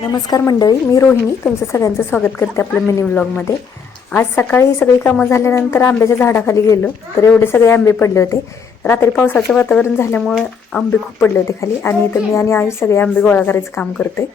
नमस्कार मंडळी, मी रोहिणी तुमचं सगळ्यांचं स्वागत करते आपल्या मिनी व्लॉगमध्ये. आज सकाळी सगळी कामं झाल्यानंतर आंब्याच्या झाडाखाली गेलो तर एवढे सगळे आंबे पडले होते. रात्री पावसाचं वातावरण झाल्यामुळे आंबे खूप पडले होते खाली आणि इथं मी आणि आयुष सगळे आंबे गोळा करायचं काम करते.